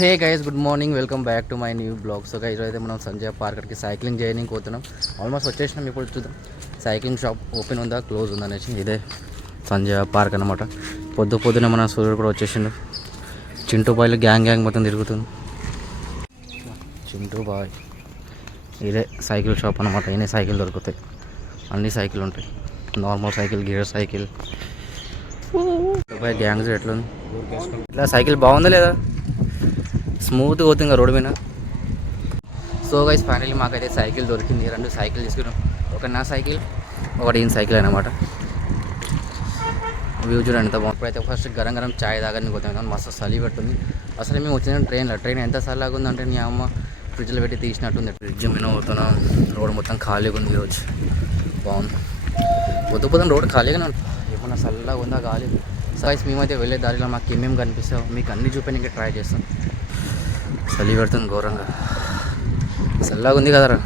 Hey guys, good morning, welcome back to my new blog. So guys అయితే మనం సంజయ్ పార్క్కి cycling చేయడానికి పోతున్నాం. ఆల్మోస్ట్ వచ్చేసినాం. ఇప్పుడు చూద్దాం సైక్లింగ్ షాప్ ఓపెన్ ఉందా క్లోజ్ ఉందా అనేసి. ఇదే సంజయ్ పార్క్ అనమాట. పొద్దున మన సూర్యుడు కూడా వచ్చేసిండు. చింటూ బాయ్లు గ్యాంగ్ మొత్తం తిరుగుతుంది. చింటూ బాయ్ ఇదే సైకిల్ షాప్ అనమాట. ఇదే సైకిల్ దొరుకుతాయి, అన్ని సైకిల్ ఉంటాయి. Normal cycle, gear cycle. Boy gangs ఎట్లుంది? ఇట్లా సైకిల్ బాగుందా లేదా? స్మూత్గా పోతుంది రోడ్డు మీద. సో గైస్ ఫైనల్లీ మాకైతే సైకిల్ దొరికింది. 2 సైకిల్ తీసుకున్నాం. ఒకటి నా సైకిల్, ఒకటి ఈయన సైకిల్ అనమాట. వ్యూ చూడండి ఎంత బాగుంది. ఇప్పుడైతే ఫస్ట్ గరం గరం చాయ్ తాగని పోతాం. మస్తు చలి పెట్టుంది. అసలు మేము వచ్చిన ట్రైన్ ఎంత చల్లగా ఉందంటే నీ అమ్మ ఫ్రిడ్జ్లో పెట్టి తీసినట్టుంది. ఫ్రిడ్జ్ మీద పోతున్నాం. రోడ్ మొత్తం ఖాళీగా ఉంది ఈరోజు. బాగుంది. పొద్దున రోడ్ ఖాళీగానే ఉంది. ఏమన్నా చల్లగా ఉందా గాలి. సో గైస్ మేమైతే వెళ్ళే దారిలో మాకు ఏమేమి కనిపిస్తావు మీకు అన్ని చూపించడానికి ట్రై చేస్తాం. చలి పెడుతుంది ఘోరంగా. చల్లగా ఉంది కదరా.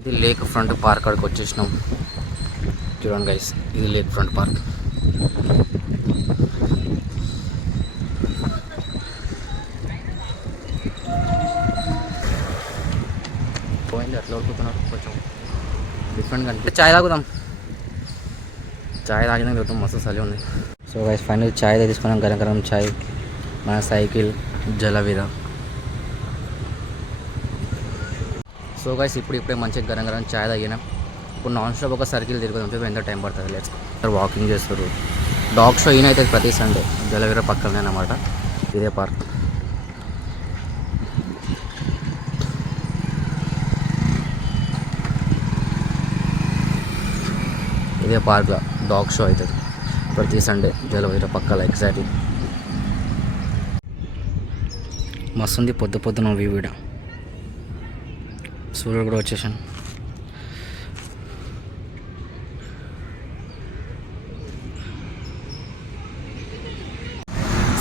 ఇది లేక్ ఫ్రంట్ పార్క్ అక్కడికి వచ్చేసినాం. చూడండి గైస్, ఇది లేక్ ఫ్రంట్ పార్క్. పోయింది అట్లా ఉడుకుతున్నారు. కొంచెం డిఫరెంట్గా అంటే చాయ్ తాగుదాం. చాయ్ తాగినా వెళ్తాం. మస్తు చలి ఉంది. సో గైస్ ఫైనల్ చాయ్ తీసుకున్నాం. గరం గరం చాయ్, మన సైకిల్, జలవీర. సో గైస్ ఇప్పుడే మంచిగా గరం గరం చాయ్ తాగినాం. ఇప్పుడు నాన్ స్టాప్ ఒక సర్కిల్ తిరుగుతుంది. ఎంత టైం పడుతుంది? లెట్స్ వాకింగ్ చేస్తారు. డాగ్ షో ఈయన అయితే ప్రతి సండే జలవీర పక్కనే అన్నమాట. ఇదే పార్క్. ఇదే పార్క్లో డాగ్ షో అవుతుంది ప్రతి సండే జలవీర పక్కల ఎగ్జాక్ట్లీ. మస్తుంది పొద్దున వ్యూ వీడియో. సూర్యుడు కూడా వచ్చేసాను.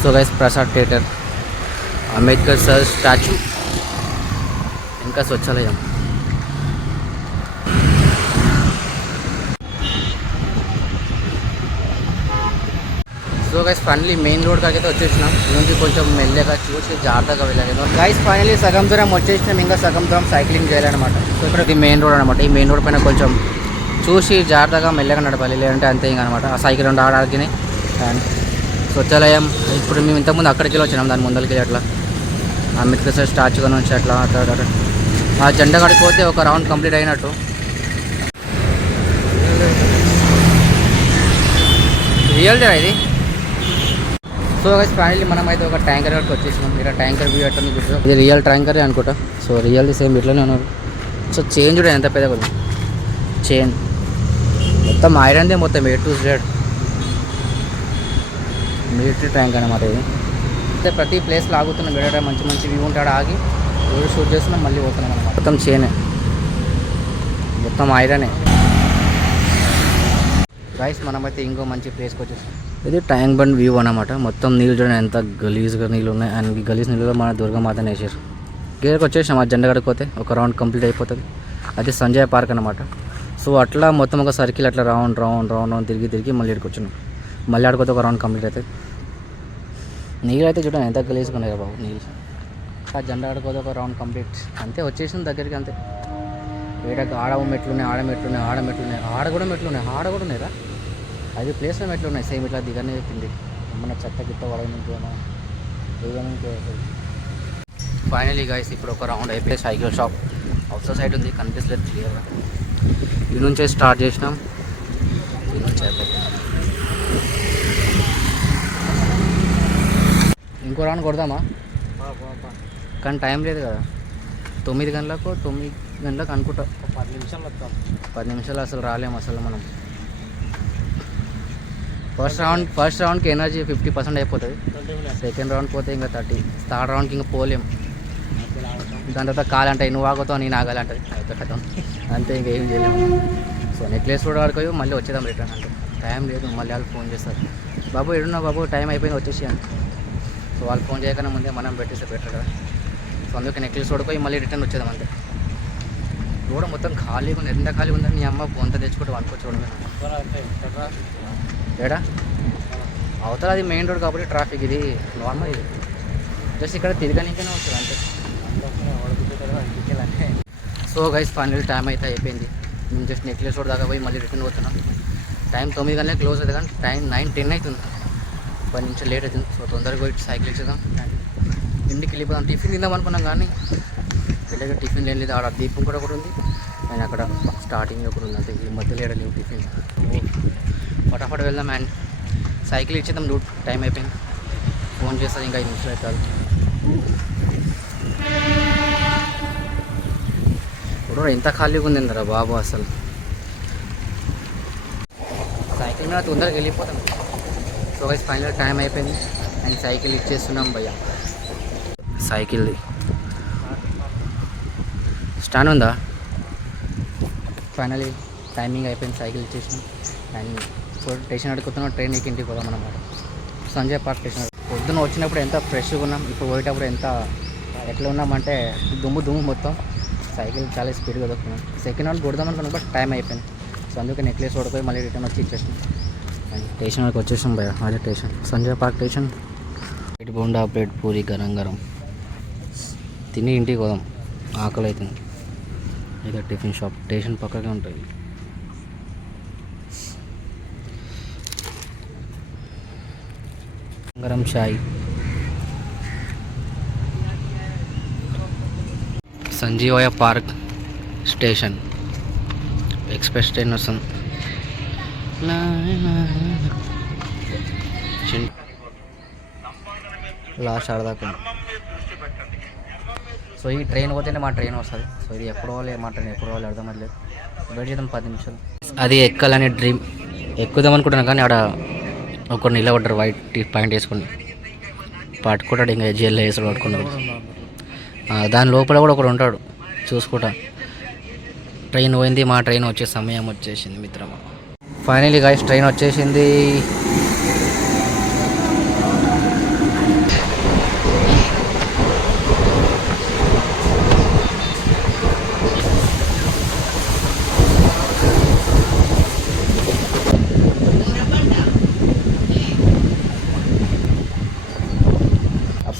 So guys Prasad theatre, Ambedkar sir statue, ఇంకా స్వచ్ఛాలయం. So guys finally main road కాడికి అయితే వచ్చేసినాం. నుంచి కొంచెం మెల్లగా చూసి జాగ్రత్తగా వెళ్ళాలి. గైస్ ఫైనలీ సగం దూరం వచ్చేసినాం. ఇంకా సగం దూరం సైక్లింగ్ చేయాలన్నమాట. సో ఇక్కడ ఇది మెయిన్ రోడ్ అనమాట. ఈ మెయిన్ రోడ్ పైన కొంచెం చూసి జాగ్రత్తగా మెల్లగా నడపాలి, లేదంటే అంతే ఇంకా అనమాట. ఆ సైకిల్ రెండు ఆడాకి స్వచ్ఛాలయం. ఇప్పుడు మేము ఇంతకుముందు అక్కడికి వెళ్ళి వచ్చినాం, దాని ముందరికి వెళ్ళి అట్లా అంబేద్కర్ సార్ స్టాచ్యూ నుంచి అట్లా ఆ జెండా కాడికి పోతే ఒక రౌండ్ కంప్లీట్ అయినట్టు. రియల్ డే ఇది. సో గైస్ ఫైనల్లీ మనం అయితే ఒక ట్యాంకర్ వరకు వచ్చేసినాం. ఇక్కడ ట్యాంకర్ వ్యూ అట్లా మీకు ఇది రియల్ ట్యాంకరే అనుకుంటా. సో రియల్ది సేమ్ ఇట్లనే ఉన్నారు. సో చైన్ చూడండి ఎంత పెద్దగా ఉంది. చైన్ మొత్తం ఐరన్దే, మొత్తం A to Z military tank అనమాట ఇది. అయితే ప్రతి ప్లేస్ లాగుతున్నాం. వేరే మంచి వ్యూ ఉంటాడు. ఆగి వీడియో షూట్ చేస్తున్నాం, మళ్ళీ పోతున్నాం అనమాట. మొత్తం చైనే, మొత్తం ఐరనే. గైస్ మనమైతే ఇంకో మంచి ప్లేస్కి వచ్చేసాం. ఇది ట్యాంక్ బండ్ వ్యూ అనమాట. మొత్తం నీళ్ళు చూడండి ఎంత గలీజ్గా నీళ్ళు ఉన్నాయి. అండ్ గలీజ్ నీళ్ళలో మన దుర్గమాత నేచర్. గేర్కి వచ్చేసాం. ఆ జెండా కడిపోతే ఒక రౌండ్ కంప్లీట్ అయిపోతుంది. అది సంజయ్ పార్క్ అనమాట. సో అట్లా మొత్తం ఒక సర్కిల్ అట్లా రౌండ్ తిరిగి మళ్ళీ ఇక్కడికి వచ్చినాం. మళ్ళీ ఆడుకోతే ఒక రౌండ్ కంప్లీట్ అవుతుంది. నీళ్ళు అయితే చూడండి ఎంత గలీజ్గా ఉన్నాయి బాబు నీళ్ళు. ఆ జెండా ఆడుకోతే ఒక రౌండ్ కంప్లీట్ అంతే. వచ్చేసింది దగ్గరికి అంతే. వేడకు ఆడ మెట్లున్నాయి, ఆడ కూడా ఉన్నాయిరా. 5 ప్లేస్లో మెట్లు ఉన్నాయి. సేమ్ ఇట్లా దిగనే తిండి. ఏమన్నా చెత్త గిట్ట పడనికేమో ఏదైనా. ఫైనలీ గైస్ ఇప్పుడు ఒక రౌండ్ అయిపోయి సైకిల్ షాప్ అవుట్ సైడ్ ఉంది, కనిపిస్తలేదు క్లియర్గా. ఈ నుంచే స్టార్ట్ చేసినాం. ఈ నుంచి అయిపోతుంది. ఇంకో రౌండ్ కొడదామా? కానీ టైం లేదు కదా. 9 గంటలకు అనుకుంటా. 10 నిమిషాలు వస్తాం. 10 నిమిషాలు అసలు రాలేము అసలు మనం. ఫస్ట్ రౌండ్కి ఎనర్జీ 50% అయిపోతుంది. సెకండ్ రౌండ్ పోతే ఇంకా 30. థర్డ్ రౌండ్కి ఇంకా పోలేం. దాని తర్వాత కాలంటాయి, నువ్వు ఆగుతావు నేను ఆగాలంటది. అయితే కథం అంతే, ఇంకేం చేయలేము. సో నెక్లెస్ కూడా ఆడుకోయి మళ్ళీ వచ్చేద్దాం రిటర్న్. అంటే టైం లేదు. మళ్ళీ వాళ్ళు ఫోన్ చేస్తారు, బాబు ఎడున్నా బాబు టైం అయిపోయింది వచ్చేసి అని. సో వాళ్ళు ఫోన్ చేయకుండా ముందే మనం పెట్టేస్తే బెటర్ కదా. సో అందుకే నెక్లెస్ ఓడిపోయి మళ్ళీ రిటర్న్ వచ్చేద్దాం అంతే. రోడ్ మొత్తం ఖాళీగా ఉంది. ఎంత ఖాళీ ఉందని నీ అమ్మ ఫోన్తో తెచ్చుకుంటూ అనుకోవచ్చు. ఏడా అవతల అది మెయిన్ రోడ్ కాబట్టి ట్రాఫిక్, ఇది నార్మల్. ఇది జస్ట్ ఇక్కడ తిరగనికనే వస్తుంది అంతే. అంటే సో గైస్ ఫైనల్ టైం అయితే అయిపోయింది. మేము జస్ట్ నెక్లెస్ రోడ్ దాకా పోయి మళ్ళీ రిటర్న్ పోతున్నాం. టైం 9 గంటలే క్లోజ్ అవుతుంది కానీ టైం 9-10 అవుతుంది. 10 నిమిషాలు లేట్ అవుతుంది. సో తొందరగా పోయి సైకిల్ ఎక్కేద్దాం, ఇంటికి వెళ్ళిపోదాం. టిఫిన్ తిందాం అనుకున్నాం కానీ వెళ్ళగా టిఫిన్ ఏం లేదు. ఆడ దీపం కూడా ఒకటి ఉంది అండ్ అక్కడ స్టార్టింగ్ ఒకటి ఉంది అంతే. ఈ మధ్యలో ఏడ లేవు టిఫిన్. ఫటాఫట్ వెళ్దాం అండ్ సైకిల్ ఇచ్చేద్దాం. డూట్ టైం అయిపోయింది. ఫోన్ చేస్తారు ఇంకా 5 నిమిషాలు అవుతారు. ఇప్పుడు ఎంత ఖాళీగా ఉంది అందరా బాబు అసలు. సైకిల్ మీద తొందరగా వెళ్ళిపోతాం. సో గైస్ ఫైనల్ టైం అయిపోయింది అండ్ సైకిల్ ఇచ్చేస్తున్నాం భయ్య. సైకిల్ది స్టాండ్ ఉందా? ఫైనలీ టైమింగ్ అయిపోయింది, సైకిల్ ఇచ్చేసినాం అండ్ సో స్టేషన్ అడుగుతున్నాం. ట్రైన్ ఎక్కి ఇంటికి పోదాం అన్నమాట. Sanjay park station. పొద్దున్న వచ్చినప్పుడు ఎంత ఫ్రెష్గా ఉన్నాం, ఇప్పుడు పోయేటప్పుడు ఎంత ఎట్లా ఉన్నామంటే దుమ్ము మొత్తం. సైకిల్ చాలా స్పీడ్గా దొరుకుతున్నాం. సెకండ్ హ్యాండ్ కొడదాం అనుకున్నాం బట్ టైం అయిపోయింది. సో అందుకే నెక్లెస్ ఓడిపోయి మళ్ళీ రిటర్న్ వచ్చి ఇచ్చేసాం అండ్ స్టేషన్ వరకు వచ్చేసాం భయ. అదే station, Sanjay park station. Bread bonda, bread puri garam garam తిని ఇంటికి పోదాం. ఆకలి అవుతుంది. ఇదే టిఫిన్ షాప్ స్టేషన్ పక్కనే ఉంటుంది. గరం చాయ్. Sanjeevaiah park station. Express train వస్తుంది. లాస్ట్ ఆడదాకా. సో ఈ ట్రైన్ పోతేనే మా ట్రైన్ వస్తుంది. సో ఇది ఎప్పుడు వాళ్ళు మా ట్రైన్ ఎప్పుడు వాళ్ళు అర్థం అవ్వలేదు. వెయిట్ చేద్దాం 10 నిమిషాలు. అది ఎక్కాలనే డ్రీమ్. ఎక్కుదాం అనుకుంటున్నాను కానీ ఆడ ఒకరు నిలబడ్డారు వైట్ పాయింట్ వేసుకుని. పట్టుకుంటాడు ఇంకా జైల్లో వేసాడు పట్టుకున్నాడు. దాని లోపల కూడా ఒకడు ఉంటాడు చూసుకుంటా. ట్రైన్ పోయింది, మా ట్రైన్ వచ్చే సమయం వచ్చేసింది మిత్రమా. ఫైనలీ గైస్ ట్రైన్ వచ్చేసింది.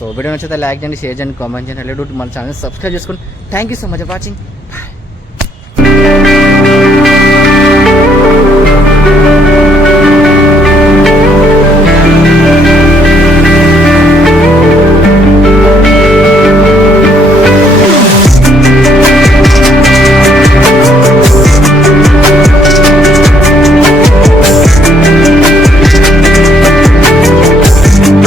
సో వీడియో నచ్చితే లైక్ చేయండి, షేర్ చేయండి, కామెంట్ చేయండి. మన ఛానల్ సబ్స్క్రైబ్ చేసుకోండి. Thank you so much for watching.